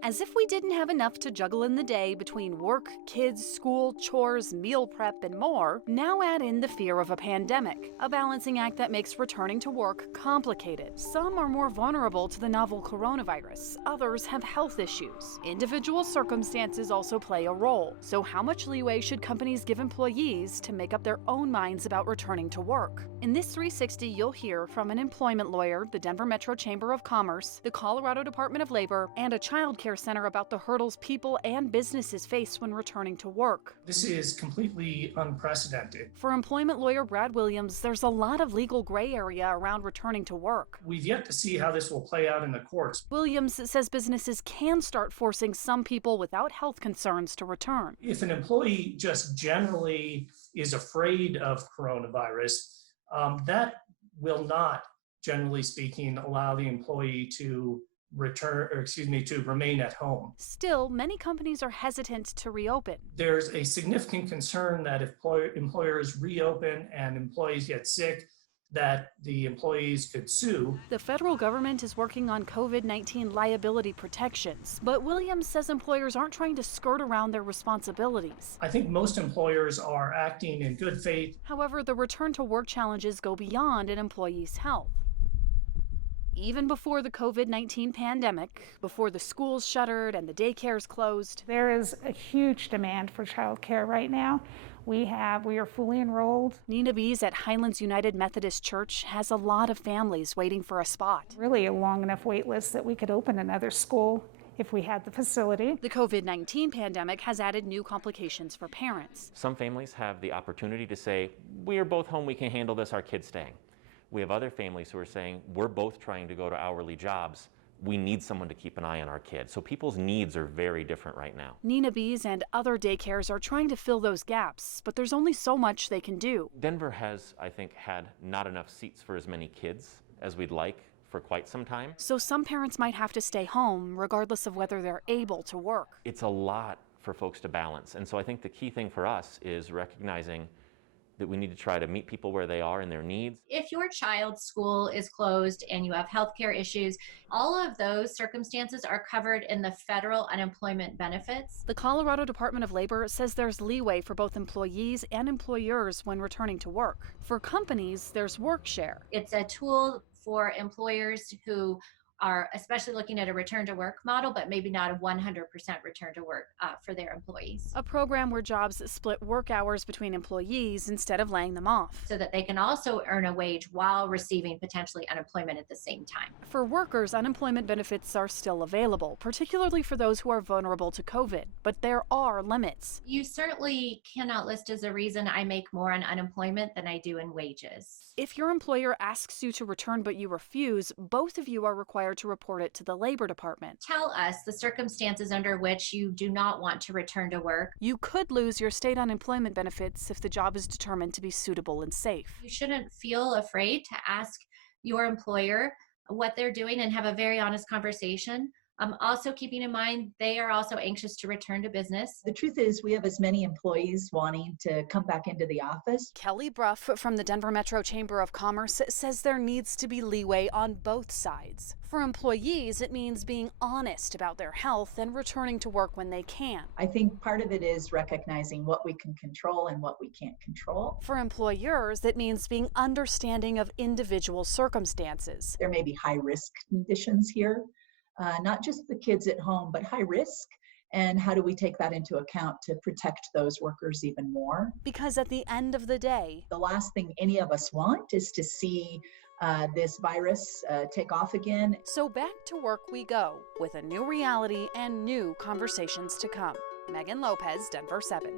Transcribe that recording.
As if we didn't have enough to juggle in the day between work, kids, school, chores, meal prep, and more, now add in the fear of a pandemic, a balancing act that makes returning to work complicated. Some are more vulnerable to the novel coronavirus, others have health issues. Individual circumstances also play a role. So how much leeway should companies give employees to make up their own minds about returning to work? In this 360, you'll hear from an employment lawyer, the Denver Metro Chamber of Commerce, the Colorado Department of Labor, and a child care center about the hurdles people and businesses face when returning to work. This is completely unprecedented. For employment lawyer Brad Williams, there's a lot of legal gray area around returning to work. We've yet to see how this will play out in the courts. Williams says businesses can start forcing some people without health concerns to return. If an employee just generally is afraid of coronavirus, that will not, generally speaking, allow the employee to remain at home. Still, many companies are hesitant to reopen. There's a significant concern that if employers reopen and employees get sick, that the employees could sue. The federal government is working on COVID-19 liability protections, but Williams says employers aren't trying to skirt around their responsibilities. I think most employers are acting in good faith. However, the return to work challenges go beyond an employee's health. Even before the COVID-19 pandemic, before the schools shuttered and the daycares closed, there is a huge demand for childcare right now. We are fully enrolled. Nina Bees at Highlands United Methodist Church has a lot of families waiting for a spot. Really a long enough wait list that we could open another school if we had the facility. The COVID-19 pandemic has added new complications for parents. Some families have the opportunity to say, we are both home, we can handle this, our kid's staying. We have other families who are saying, we're both trying to go to hourly jobs. We need someone to keep an eye on our kids. So people's needs are very different right now. Nina Bees and other daycares are trying to fill those gaps, but there's only so much they can do. Denver has, I think, had not enough seats for as many kids as we'd like for quite some time. So some parents might have to stay home, regardless of whether they're able to work. It's a lot for folks to balance. And so I think the key thing for us is recognizing that we need to try to meet people where they are and their needs. If your child's school is closed and you have healthcare issues, all of those circumstances are covered in the federal unemployment benefits. The Colorado Department of Labor says there's leeway for both employees and employers when returning to work. For companies, there's WorkShare. It's a tool for employers who are especially looking at a return to work model, but maybe not a 100% return to work for their employees. A program where jobs split work hours between employees instead of laying them off. So that they can also earn a wage while receiving potentially unemployment at the same time. For workers, unemployment benefits are still available, particularly for those who are vulnerable to COVID, but there are limits. You certainly cannot list as a reason I make more on unemployment than I do in wages. If your employer asks you to return but you refuse, both of you are required to report it to the Labor Department. Tell us the circumstances under which you do not want to return to work. You could lose your state unemployment benefits if the job is determined to be suitable and safe. You shouldn't feel afraid to ask your employer what they're doing and have a very honest conversation. Also keeping in mind, they are also anxious to return to business. The truth is we have as many employees wanting to come back into the office. Kelly Bruff from the Denver Metro Chamber of Commerce says there needs to be leeway on both sides. For employees, it means being honest about their health and returning to work when they can. I think part of it is recognizing what we can control and what we can't control. For employers, it means being understanding of individual circumstances. There may be high risk conditions here. Not just the kids at home, but high risk. And how do we take that into account to protect those workers even more? Because at the end of the day, the last thing any of us want is to see this virus take off again. So back to work we go with a new reality and new conversations to come. Megan Lopez, Denver 7.